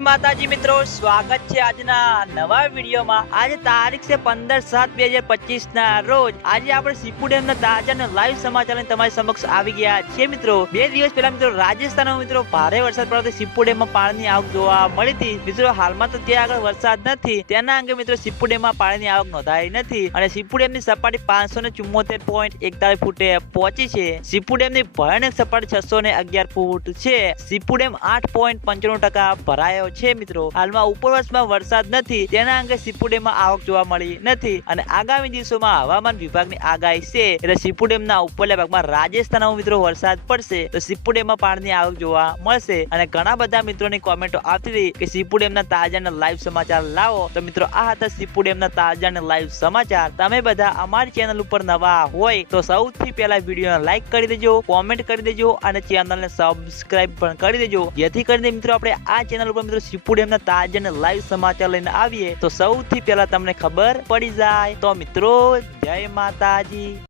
માતાજી મિત્રો, સ્વાગત છે આજના નવા વિડીયોમાં. આજે તારીખ છે પંદર સાત બે હજાર પચીસ ના રોજ. આજે આપણે સીપુ ડેમ ના તાજા અને લાઈવ સમાચાર તમારી સમક્ષ આવી ગયા છે મિત્રો. બે દિવસ પહેલા મિત્રો રાજસ્થાનમાં મિત્રો ભારે વરસાદ પડવાથી સીપુ ડેમમાં પાણીની આવક જોવા મળી હતી. મિત્રો હાલમાં તો ત્યાં આગળ વરસાદ નથી. તેના અંગે મિત્રો સીપુ ડેમમાં પાણીની આવક નોંધાઈ નથી. અને સીપુ ડેમની સપાટી પાંચસો ને ચુમ્મોતેર પોઈન્ટ એકતાલીસ ફૂટે પહોંચી છે. સીપુ ડેમની ભયાનક સપાટી છસો ને અગિયાર ફૂટ છે. સીપુ ડેમ આઠ પોઈન્ટ પંચાણું ટકા ભરાયો છે મિત્રો. હાલમાં ઉપરવાસમાં વરસાદ નથી. તેના અંગે સીપુ ડેમમાં આવક જોવા મળી નથી. અને આગામી દિવસોમાં હવામાન વિભાગની આગાહી છે. એટલે સીપુ ડેમના ઉપરલા ભાગમાં રાજસ્થાનમાં મિત્રો વરસાદ પડશે. તો સીપુ ડેમમાં પાણીની આવક જોવા મળશે. અને ઘણા બધા મિત્રોની કોમેન્ટો આવતી હતી કે સીપુ ડેમના તાજા અને લાઈવ સમાચાર લાવો. તો મિત્રો, આ હતા સીપુ ના તાજા અને લાઈવ સમાચાર. તમે બધા અમારી ચેનલ ઉપર નવા હોય તો સૌથી પહેલા વિડીયોને લાઈક કરી દેજો કોમેન્ટ કરી દેજો અને ચેનલને સબસ્ક્રાઇબ પણ કરી દેજો. જેથી કરીને મિત્રો, આપણે આ ચેનલ ઉપર મિત્રો સીપુ ડેમના તાજા અને લાઈવ સમાચાર લઈને આવીએ, તો સૌથી પહેલા તમને ખબર પડી જાય. તો મિત્રો, જય માતાજી.